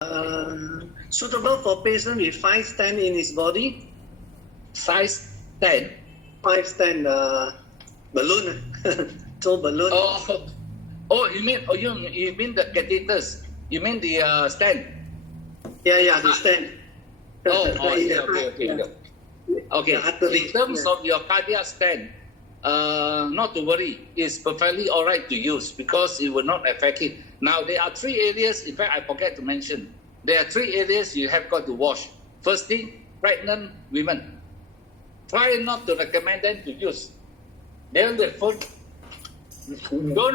Suitable for patient with 5 stents in his body. Size 10. 5 stent balloon. So balloon. You mean the catheters? You mean the stent? Yeah, the stent. Okay. In terms of your cardiac stent, not to worry. It's perfectly all right to use because it will not affect it. Now, there are 3 areas, in fact, I forget to mention. There are 3 areas you have got to wash. First thing, pregnant women. Try not to recommend them to use. Don't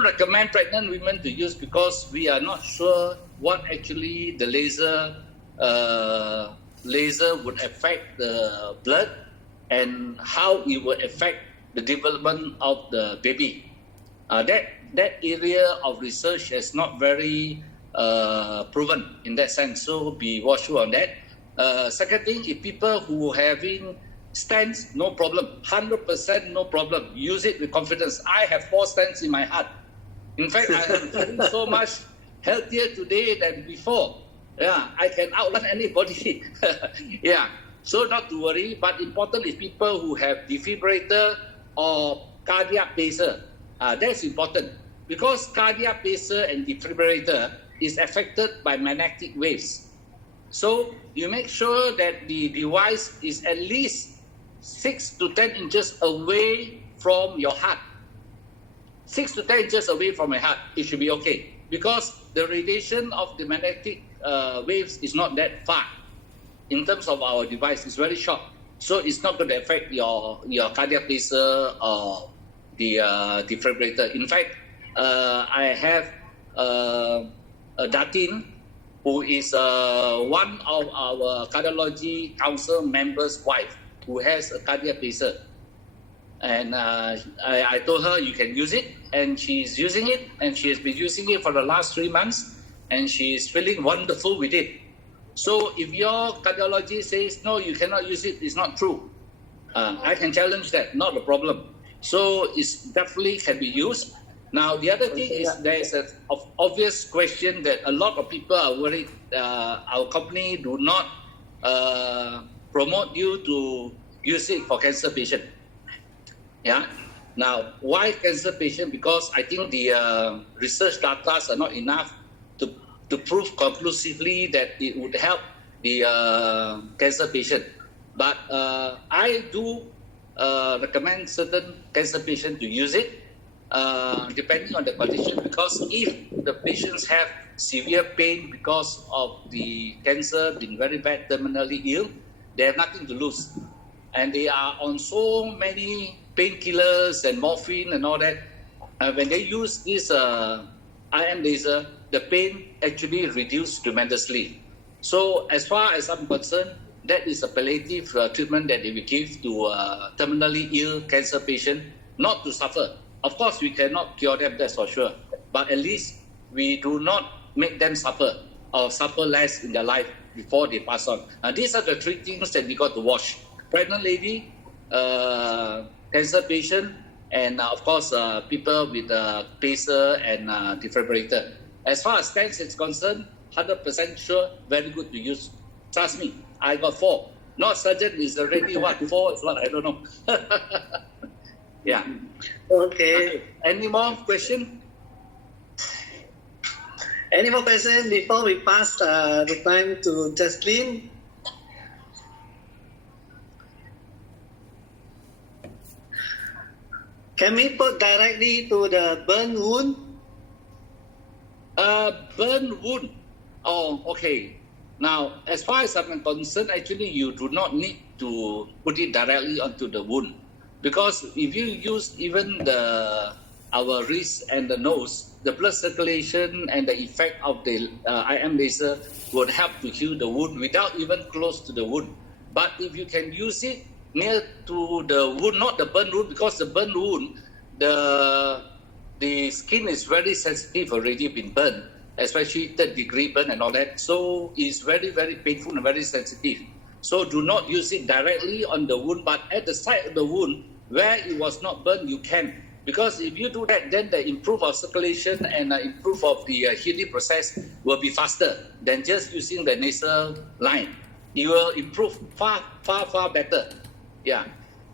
recommend pregnant women to use because we are not sure what actually the laser would affect the blood and how it will affect the development of the baby. That area of research is not very proven in that sense, so be watchful on that. Second thing, if people who are having stents, no problem, 100% no problem. Use it with confidence. I have 4 stents in my heart. In fact, I am feeling so much healthier today than before. Yeah, I can outrun anybody. Yeah, so not to worry. But important is people who have defibrillator or cardiac pacer. That's important because cardiac pacer and defibrillator is affected by magnetic waves. So you make sure that the device is at least 6 to 10 inches away from your heart. 6 to 10 inches away from my heart, it should be okay. Because the radiation of the magnetic waves is not that far. In terms of our device, it's very short. So it's not going to affect your cardiac pacer or the defibrillator. In fact, I have Datin, who is one of our cardiology council members' wife, who has a cardiac pacer. And I told her you can use it, and she's using it, and she has been using it for the last 3 months, and she's feeling wonderful with it. So if your cardiologist says, no, you cannot use it, it's not true. I can challenge that, not a problem. So it definitely can be used. Now, the other thing is there is an obvious question that a lot of people are worried our company do not promote you to use it for cancer patient. Yeah. Now, why cancer patient? Because I think the research data are not enough to prove conclusively that it would help the cancer patient. But I do recommend certain cancer patients to use it, depending on the condition. Because if the patients have severe pain because of the cancer, been very bad, terminally ill, they have nothing to lose. And they are on so many painkillers and morphine and all that. When they use this IM laser, the pain actually reduced tremendously. So as far as I'm concerned, that is a palliative treatment that they will give to terminally ill cancer patient, not to suffer. Of course, we cannot cure them, that's for sure. But at least we do not make them suffer or suffer less in their life before they pass on. These are the 3 things that we got to watch. Pregnant lady, cancer patient, and of course, people with pacer and defibrillator. As far as stents is concerned, 100% sure, very good to use. Trust me, I got 4. Not surgeon is already what, 4 is what, I don't know. Yeah. Okay. Any more question? Any more question before we pass the time to Jocelyn? Can we put directly to the burn wound? Burn wound. Oh, okay. Now, as far as I'm concerned, actually, you do not need to put it directly onto the wound. Because if you use even our wrist and the nose, the blood circulation and the effect of the IM laser would help to heal the wound without even close to the wound. But if you can use it near to the wound, not the burn wound, because the burn wound, the skin is very sensitive, already been burned, especially 3rd-degree burn and all that. So it's very, very painful and very sensitive. So do not use it directly on the wound, but at the side of the wound, where it was not burned, you can. Because if you do that, then the improve of circulation and improve of the healing process will be faster than just using the nasal line. It will improve far better. Yeah,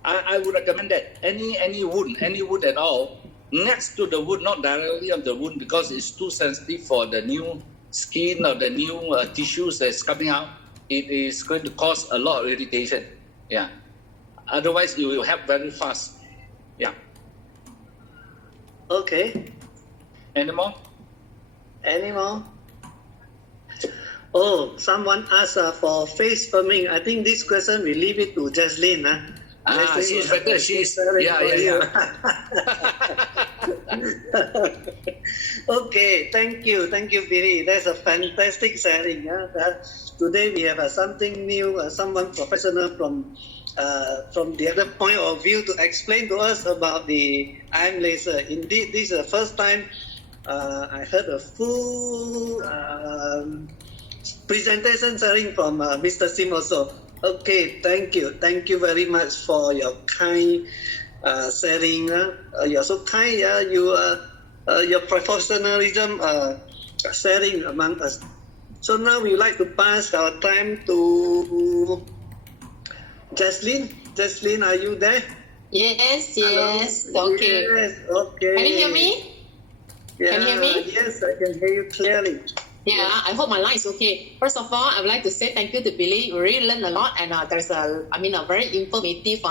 I would recommend that. Any wound at all, next to the wound, not directly on the wound, because it's too sensitive for the new skin or the new tissues that's coming out. It is going to cause a lot of irritation. Yeah. Otherwise, you will help very fast. Yeah. Okay. Any more? Any more? Oh, someone asked for face firming. I think this question we leave it to Jaslyn. She's better. She's yeah. Okay, thank you, Billy. That's a fantastic sharing. Today we have something new, someone professional from the other point of view to explain to us about the ion laser. Indeed, this is the first time I heard a full presentation sharing from Mr. Sim also. Okay, thank you very much for your kind sharing. You're so kind. Your professionalism sharing among us. So now we like to pass our time to Jaslyn. Jaslyn, are you there? Yes. Hello? Okay. Yes, okay. Can you hear me? Yeah, Can you hear me? Yes, I can hear you clearly. Yeah, I hope my line is okay. First of all, I would like to say thank you to Billy. We really learned a lot, and there's a very informative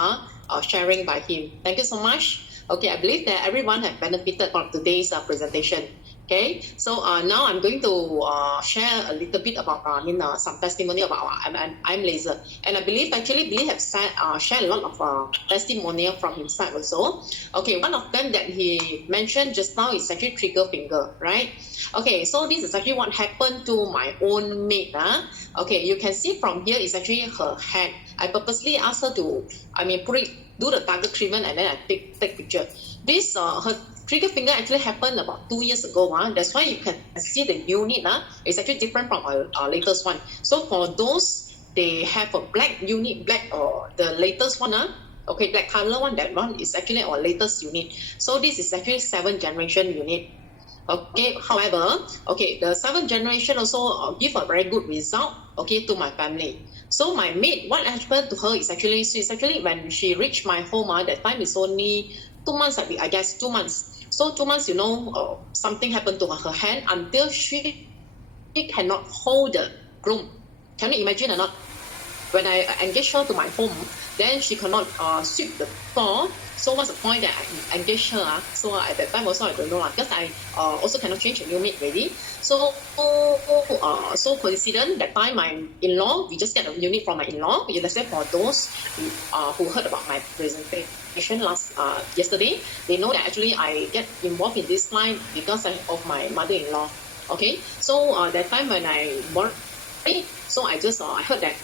sharing by him. Thank you so much. Okay, I believe that everyone have benefited from today's presentation. Okay, so now I'm going to share a little bit about some testimony about ion laser, and I believe actually Billy have shared a lot of testimonial from his side also. Okay, one of them that he mentioned just now is actually trigger finger, right? Okay, so this is actually what happened to my own maid. Okay, you can see from here is actually her hand. I purposely asked her to, do the target treatment, and then I take picture. This her trigger finger actually happened about 2 years ago. That's why you can see the unit is actually different from our latest one. So for those they have a black unit, the latest one. Okay, black color one, that one is actually our latest unit. So this is actually 7th generation unit. Okay, however, okay, the 7th generation also give a very good result, okay, to my family. So my maid, what happened to her is actually, when she reached my home, that time is only 2 months, I guess 2 months. So 2 months, something happened to her hand until she cannot hold the broom. Can you imagine or not? When I engaged her to my home, then she cannot sweep the floor. So what's the point that I engaged her? So at that time also I don't know, because I also cannot change a new maid already. So coincident that time my in-law, we just get a unit from my in-law. Let's say for those who heard about my presentation yesterday, they know that actually I get involved in this line because of my mother-in-law. Okay, so that time when I born, so I just I heard that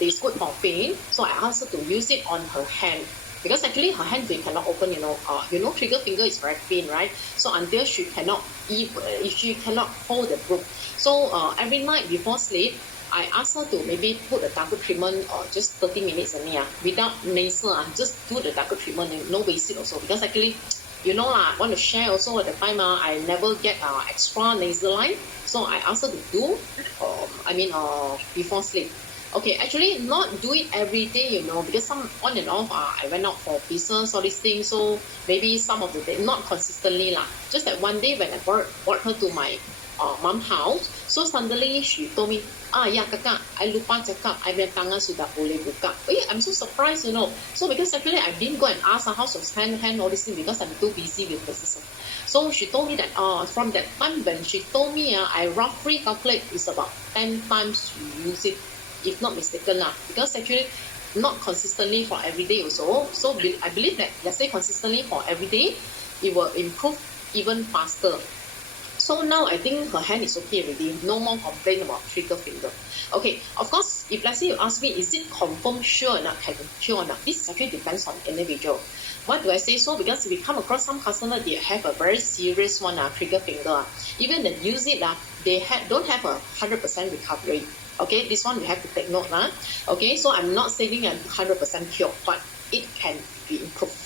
it's good for pain, so I asked her to use it on her hand. Because actually her hand they cannot open, trigger finger is very thin, right? So until she cannot if she cannot hold the broom. So every night before sleep, I ask her to maybe put a target treatment just 30 minutes only, without nasal, just do the target treatment, no basic also. Because actually, want to share also at the time, I never get extra nasal line. So I asked her to do, before sleep. Okay, actually not do it every day, because some on and off, I went out for business, all these things, so maybe some of the day, not consistently lah. Just that one day when I brought her to my mom's house, so suddenly she told me, ya kakak, I lupa cakap, I punya tangan sudah boleh buka. I'm so surprised, So because actually I didn't go and ask her how to hand all these things because I'm too busy with the system. So she told me that from that time when she told me, I roughly calculate it's about 10 times you use it, if not mistaken lah, because actually not consistently for every day also. So I believe that let's say consistently for every day, it will improve even faster. So now I think her hand is okay already, no more complaint about trigger finger. Okay, of course, if let's say you ask me, is it confirmed sure or not, can cure or not? This actually depends on individual. Why do I say so? Because we come across some customer, they have a very serious one, trigger finger. Even they use it, they don't have a 100% recovery. Okay, this one we have to take note. Okay, so I'm not saying a 100% cure, but it can be improved.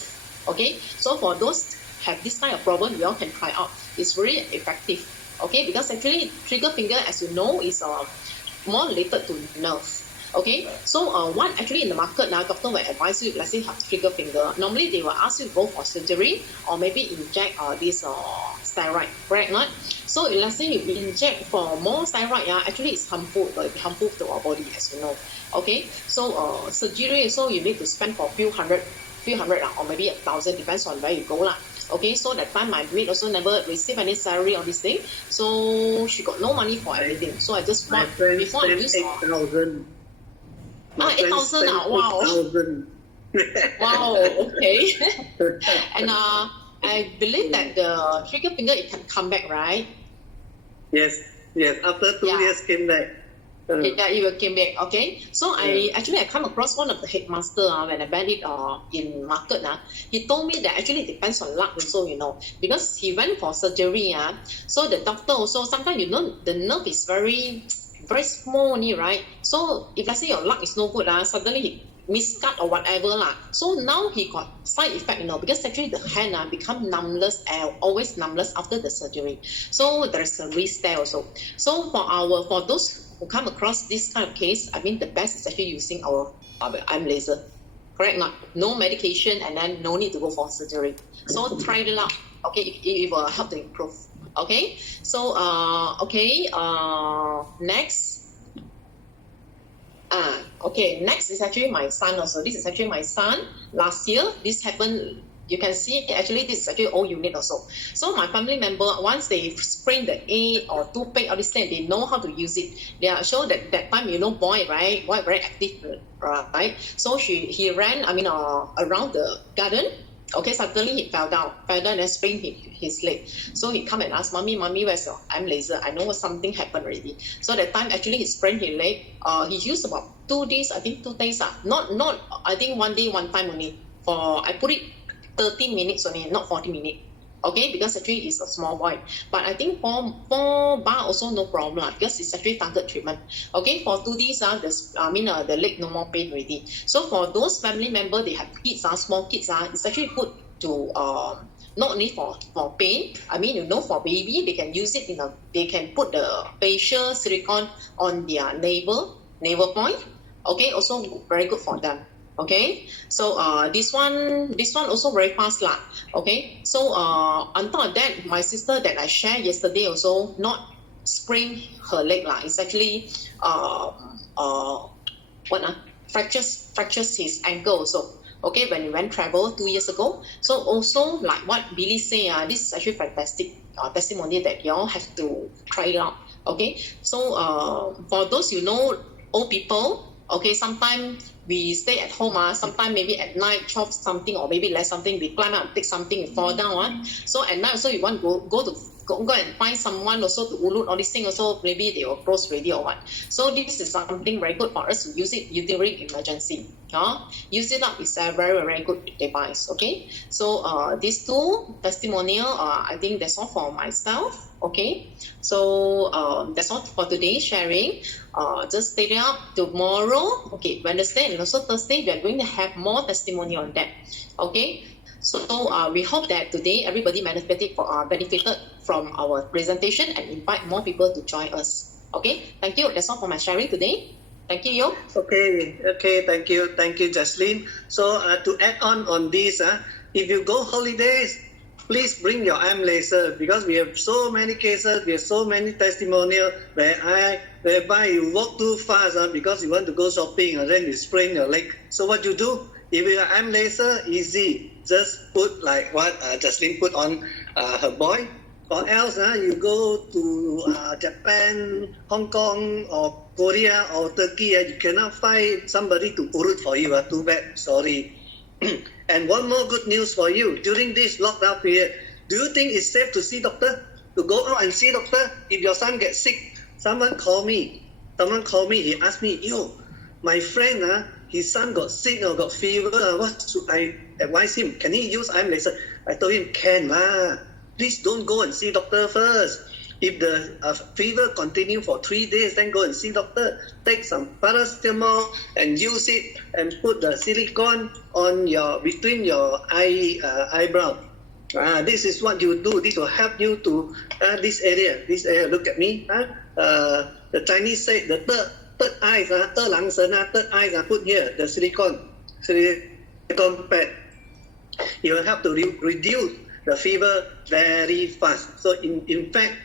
Okay, so for those have this kind of problem, you all can try out. It's very effective. Okay, because actually trigger finger, as you know, is more related to nerve. Okay, so what actually in the market now, doctor will advise you, let's say have trigger finger. Normally they will ask you to go for surgery or maybe inject this steroid, correct not? So if let's say you inject for more steroid, actually it's harmful. It will be harmful to our body, as you know. Okay, so surgery, so you need to spend for few hundred or maybe 1,000, depends on where you go lah. Okay, so that time my maid also never received any salary on this thing, so she got no money for everything. So I just bought before I use 8,000. 8,000 wow. 8,000. Wow, okay. And I believe that the trigger finger, it can come back, right? Yes. After 2 years came back. Yeah, it will came back. Okay. So I come across one of the headmaster when I went it in market. He told me that actually it depends on luck also, you know, because he went for surgery. So the doctor also, sometimes, you know, the nerve is very small only, right? So if let's say your luck is no good, suddenly he miscut or whatever lah. So now he got side effect, you know, because actually the hand become numbness, always numbness after the surgery. So there is a risk there also. So for those who come across this kind of case, I mean the best is actually using our arm laser. Correct not? No medication and then no need to go for surgery. So try it out. Okay, it will help to improve. Okay, so next. Okay, next is actually my son also. This is actually my son. Last year, this happened. You can see actually this is actually old unit also. So my family member, once they sprain the A or toothpick or this thing, they know how to use it. They are sure that time, you know, boy, right? Boy very active, right? So he ran, around the garden. Okay, suddenly he fell down and sprained his leg. So he come and ask, Mommy, where's your arm laser? I know something happened already. So that time actually he sprained his leg. He used about 2 days, I think 2 days. Not I think 1 day, 1 time only. I put it 30 minutes only, not 40 minutes. Okay, because actually he's a small boy. But I think for bar also no problem because it's actually target treatment. Okay, for 2 days, the leg no more pain already. So for those family members, they have kids, small kids, it's actually good to not only for pain. I mean, you know, for baby, they can use it they can put the facial silicone on their navel point. Okay, also very good for them. Okay, so this one also very fast lah. Okay, so on top of that, my sister that I shared yesterday also not sprain her leg lah. It's actually fractures his ankle also. Okay, when he went travel 2 years ago. So also like what Billy say, this is actually fantastic testimony that you all have to try it out. Okay, so for those, you know, old people. Okay, sometimes we stay at home, sometimes maybe at night, chop something or maybe less something, we climb up, take something, we fall down. So at night also you want to go and find someone also to ulut all these things also, maybe they will close already or what. So this is something very good for us to use it during emergency. Use it up, it's a very, very good device. Okay, so these two testimonial, I think that's all for myself. Okay, so that's all for today's sharing. Just stay up tomorrow. Okay, Wednesday and also Thursday, we are going to have more testimony on that. Okay, so we hope that today everybody benefited from our presentation and invite more people to join us. Okay, thank you. That's all for my sharing today. Thank you, Yo. Okay, thank you, Jocelyn. So to add on this, if you go holidays, please bring your arm laser because we have so many cases, we have so many testimonials whereby you walk too fast because you want to go shopping and then you sprain your leg. So what you do? If you have arm laser, easy. Just put like what Jocelyn put on her boy. Or else you go to Japan, Hong Kong or Korea or Turkey, you cannot find somebody to urut for you. Too bad, sorry. And one more good news for you. During this lockdown period, do you think it's safe to see doctor? To go out and see doctor? If your son gets sick, someone call me, he asked me, Yo, my friend, his son got sick or got fever, what should I advise him? Can he use arm laser? I told him, can lah. Please don't go and see doctor first. If the fever continue for 3 days, then go and see doctor. Take some paracetamol and use it and put the silicone on between your eyebrow. This is what you do. This will help you to this area. Look at me. The Chinese say the third eyes, third eyes are put here. The silicone pad. It will help to reduce the fever very fast. So in fact,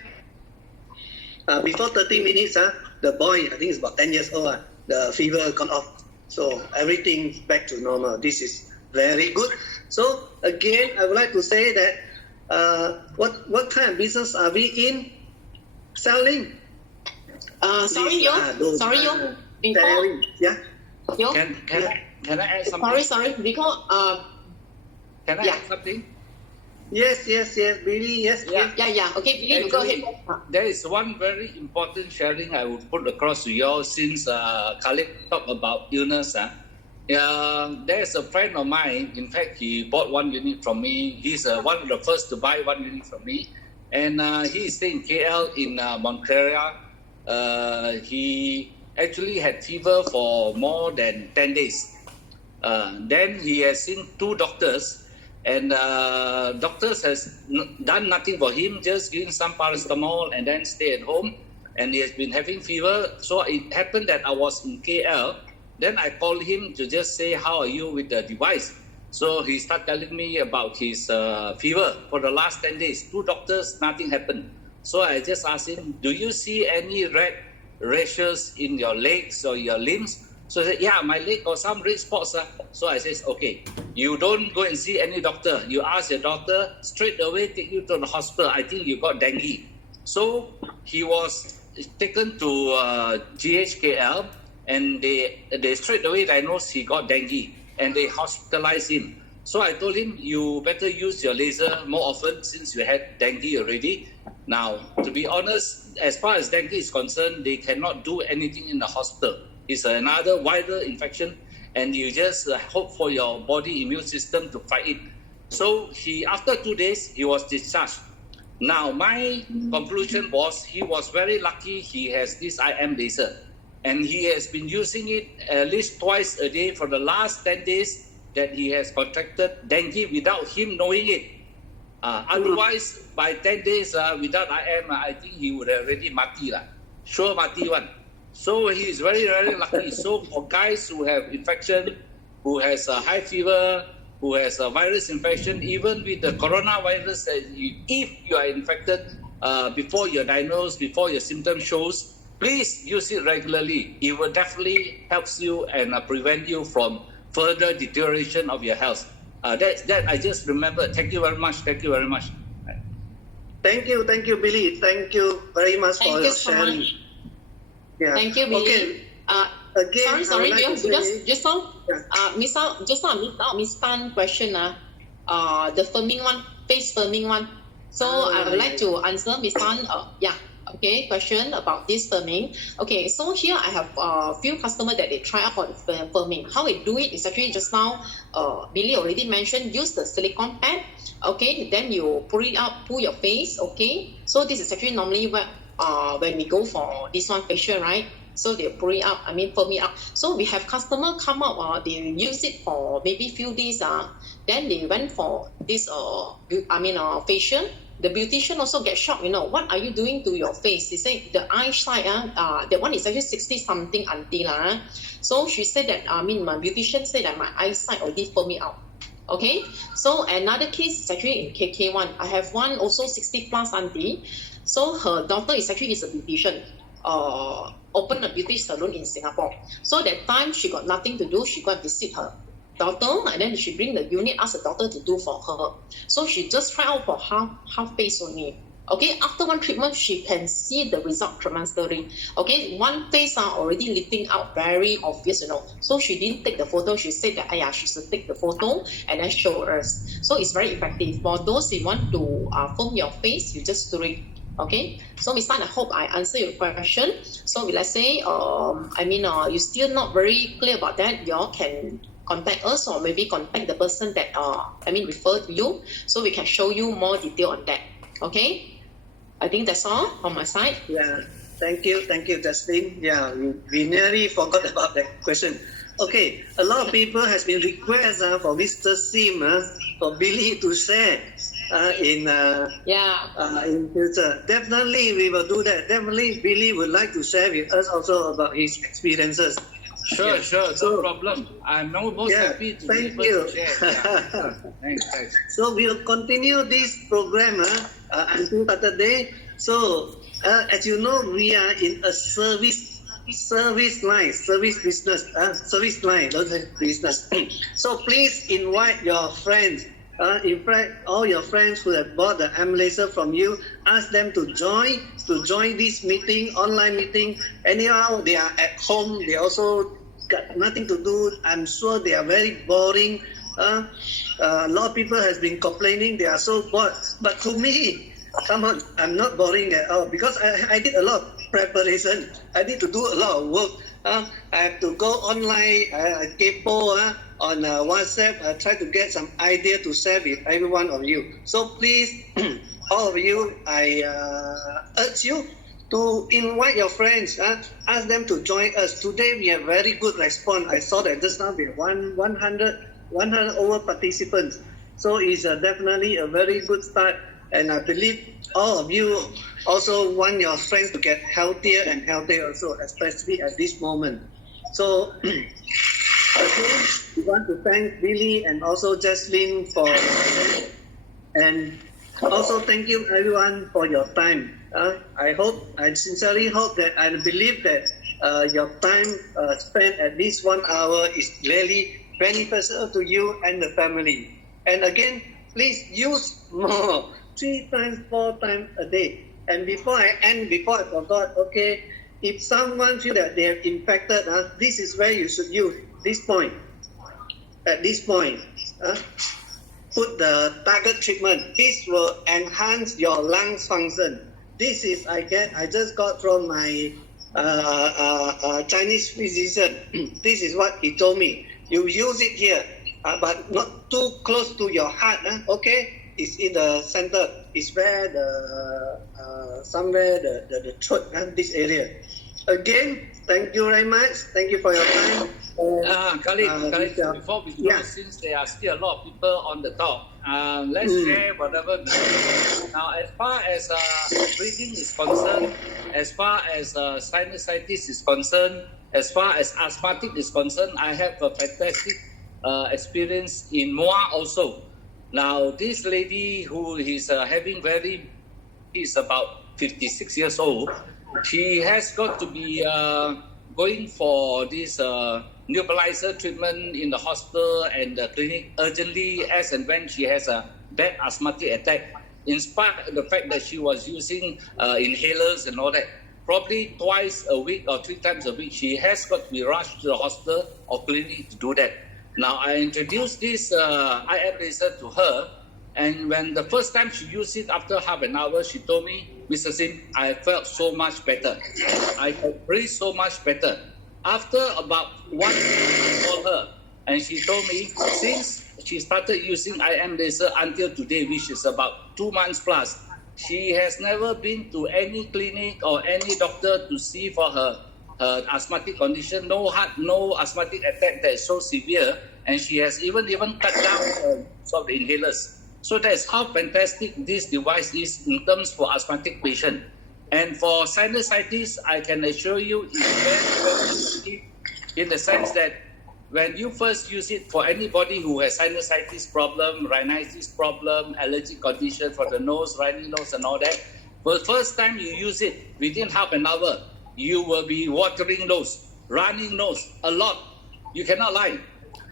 before 30 minutes, the boy, I think it's about 10 years old, the fever got off. So everything's back to normal. This is very good. So again, I would like to say that what kind of business are we in? Selling. Sorry, yo. Selling. Yeah. Yo. Can I add something? Sorry, because Can I add something? Yes, Billy, yes. Yeah. Okay, Billy, you go ahead. There is one very important sharing I would put across to you all since Khalid talked about illness. There's a friend of mine, in fact, he bought 1 unit from me. He's one of the first to buy 1 unit from me. And he is staying in KL in Montreal. He actually had fever for more than 10 days. Then he has seen 2 doctors. And doctors has done nothing for him, just giving some paracetamol and then stay at home. And he has been having fever. So it happened that I was in KL. Then I called him to just say, how are you with the device? So he started telling me about his fever for the last 10 days. 2 doctors, nothing happened. So I just asked him, do you see any red rashes in your legs or your limbs? So he said, yeah, my leg got some red spots. So I said, okay, you don't go and see any doctor. You ask your doctor, straight away take you to the hospital. I think you got dengue. So he was taken to GHKL and they straight away diagnosed he got dengue and they hospitalized him. So I told him, you better use your laser more often since you had dengue already. Now, to be honest, as far as dengue is concerned, they cannot do anything in the hospital. It's another viral infection, and you just hope for your body immune system to fight it. So after 2 days, he was discharged. Now, my conclusion was he was very lucky he has this IM laser, and he has been using it at least twice a day for the last 10 days that he has contracted dengue without him knowing it. Otherwise, by 10 days without IM, I think he would have already mati. Sure mati one. So he is very, very lucky. So for guys who have infection, who has a high fever, who has a virus infection, even with the coronavirus, if you are infected before you're diagnosed, before your symptom shows, please use it regularly. It will definitely help you and prevent you from further deterioration of your health. That I just remembered. Thank you very much. Thank you, Billy. Thank you very much for your sharing. Much. Yeah. Thank you, Billy. Okay. Again, sorry, just now, Miss Tan question, the firming one, face firming one. So I would like to answer Miss Tan. Question about this firming. Okay, so here I have a few customers that they try out for the firming. How we do it is actually just now, Billy already mentioned, use the silicone pad. Okay, then you pull it out, pull your face. Okay, so this is actually normally when we go for this one facial, right? So they pull it out, firm it out. So we have customer come out, they use it for maybe few days. Then they went for this facial. The beautician also get shocked, what are you doing to your face? They say the eyesight, that one is actually 60 something auntie. So she said that, my beautician said that my eyesight already firm it out. Okay, so another case is actually in KK1. I have one also 60 plus auntie. So her daughter is a beautician, opened a beauty salon in Singapore. So that time she got nothing to do, she go and visit her daughter, and then she bring the unit, ask the daughter to do for her. So she just try out for half face only. Okay, after one treatment, she can see the result tremendously. Okay, one face already lifting out, very obvious, So she didn't take the photo. She said that, she should take the photo and then show us. So it's very effective. For those who want to firm your face, you just do it. Okay, so Miss Tan, I hope I answer your question. So let's say, you're still not very clear about that, you all can contact us or maybe contact the person that refer to you, so we can show you more detail on that. Okay, I think that's all on my side. Yeah, thank you, Justin. Yeah, we nearly forgot about that question. Okay, a lot of people has been requested for Mr. Sim, for Billy to share in future. Definitely, we will do that. Definitely, Billy would like to share with us also about his experiences. Sure, no problem. I'm most happy to be able to share. Yeah. Thanks. So we'll continue this program until Saturday. So as you know, we are in a service line, service business. So please invite your friends. In fact, all your friends who have bought the AM laser from you, ask them to join this meeting, online meeting. Anyhow, they are at home. They also got nothing to do. I'm sure they are very boring. A lot of people has been complaining they are so bored. But to me, come on, I'm not boring at all because I did a lot of preparation. I need to do a lot of work. I have to go online, kepo on WhatsApp, try to get some idea to share with every one of you. So please, all of you, I urge you to invite your friends, ask them to join us. Today we have very good response. I saw that just now we have 100 over participants. So it's definitely a very good start. And I believe all of you also want your friends to get healthier and healthier also, especially at this moment. So again, we want to thank Billy and also Jaslyn and also thank you everyone for your time. I sincerely hope that I believe that your time spent at least 1 hour is really beneficial to you and the family. And again, please use more, 3 times, 4 times a day. And before I forgot, okay, if someone feel that they have infected, this is where you should use this point. At this point, put the target treatment. This will enhance your lungs function. This is I just got from my Chinese physician. This is what he told me. You use it here, but not too close to your heart. Okay, it's in the center. It's where somewhere the throat, this area. Again, thank you very much. Thank you for your time. Khalid, before we close, since there are still a lot of people on the top, let's share whatever we know. Now, as far as breathing is concerned, as far as sinusitis is concerned, as far as asthmatic is concerned, I have a fantastic experience in Moa also. Now, this lady who is is about 56 years old. She has got to be going for this nebulizer treatment in the hospital and the clinic urgently as and when she has a bad asthmatic attack, in spite of the fact that she was using inhalers and all that. Probably twice a week or 3 times a week, she has got to be rushed to the hospital or clinic to do that. Now, I introduced this IM laser to her, and when the first time she used it, after half an hour, she told me, Mr. Sim, I felt so much better. I could breathe so much better. After about 1 week, I called her, and she told me, since she started using IM laser until today, which is about 2 months plus, she has never been to any clinic or any doctor to see for her asthmatic condition, no asthmatic attack that is so severe, and she has even cut down some of the inhalers. So that's how fantastic this device is in terms for asthmatic patient. And for sinusitis, I can assure you it's very, very effective in the sense that when you first use it for anybody who has sinusitis problem, rhinitis problem, allergic condition for the nose, runny nose and all that, for the first time you use it, within half an hour, you will be watering nose, running nose, a lot. You cannot lie.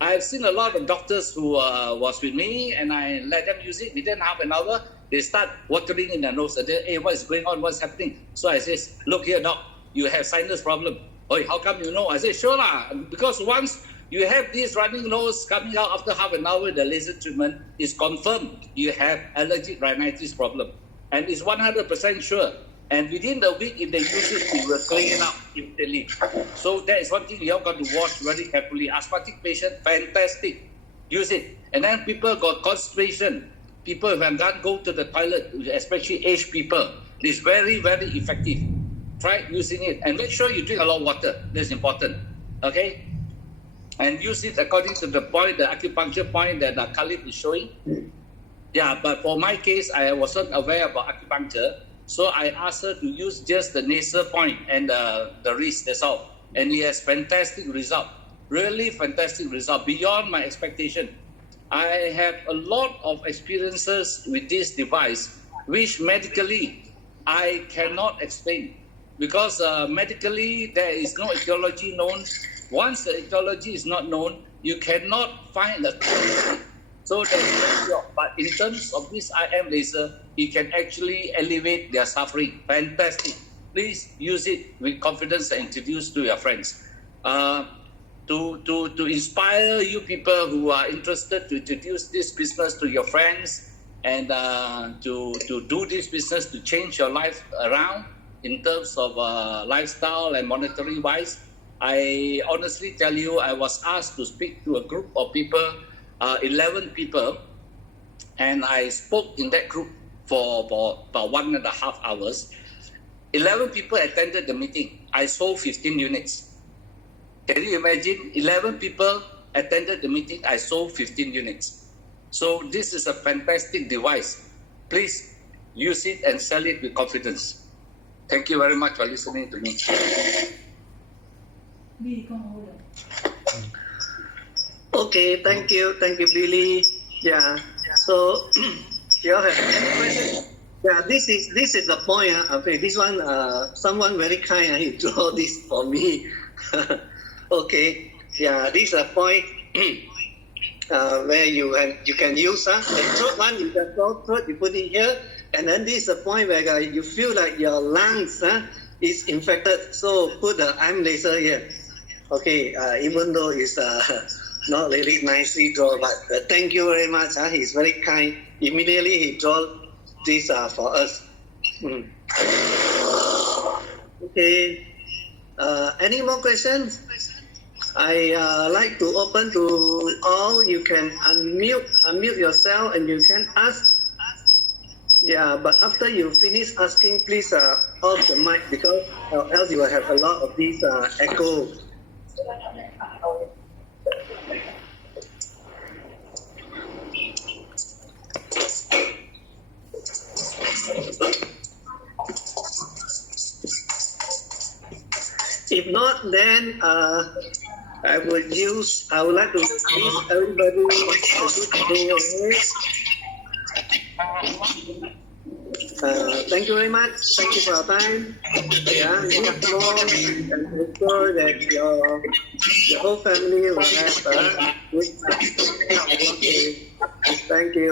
I've seen a lot of doctors who was with me and I let them use it. Within half an hour, they start watering in their nose. And then, hey, what is going on? What's happening? So I says, look here, doc, you have sinus problem. Oh, how come you know? I said, sure lah. Because once you have this running nose coming out after half an hour, the laser treatment is confirmed you have allergic rhinitis problem. And it's 100% sure. And within the week, if they use it, it will clean it up immediately. So that is one thing you have got to watch very carefully. Asthmatic patient, fantastic. Use it. And then people got constipation. People who can't go to the toilet, especially aged people. It's very, very effective. Try using it. And make sure you drink a lot of water. That's important. Okay? And use it according to the point, the acupuncture point that Khalid is showing. Yeah, but for my case, I wasn't aware about acupuncture. So I asked her to use just the nasal point and the wrist, that's all. And he has fantastic result, really fantastic result, beyond my expectation. I have a lot of experiences with this device, which medically I cannot explain. Because medically, there is no etiology known. Once the etiology is not known, you cannot find a cure. So there is no cure. But in terms of this IM laser, it can actually elevate their suffering. Fantastic. Please use it with confidence and introduce to your friends. To inspire you people who are interested to introduce this business to your friends and to do this business to change your life around in terms of lifestyle and monetary wise. I honestly tell you, I was asked to speak to a group of people, 11 people, and I spoke in that group for about 1.5 hours. 11 people attended the meeting. I sold 15 units. Can you imagine? 11 people attended the meeting. I sold 15 units. So this is a fantastic device. Please use it and sell it with confidence. Thank you very much for listening to me. Okay, thank you, Billy. Yeah. So, you all have any questions? Yeah, this is the point. Okay, this one, someone very kind. He draw this for me. Okay. Yeah, this is a point where you can use. The throat one, you can throat, you put it here, and then this is a point where you feel like your lungs is infected. So put the arm laser here. Okay, even though it's not really nicely drawn, but thank you very much. He's very kind. Immediately he draw this for us. Okay. Any more questions? I like to open to all. You can unmute yourself and you can ask. Yeah, but after you finish asking, please off the mic because else you will have a lot of these echo. If not, then I would like to please everybody to go away. Thank you very much. Thank you for your time. Yeah, live long and ensure that your whole family will have a good life. Okay. Thank you.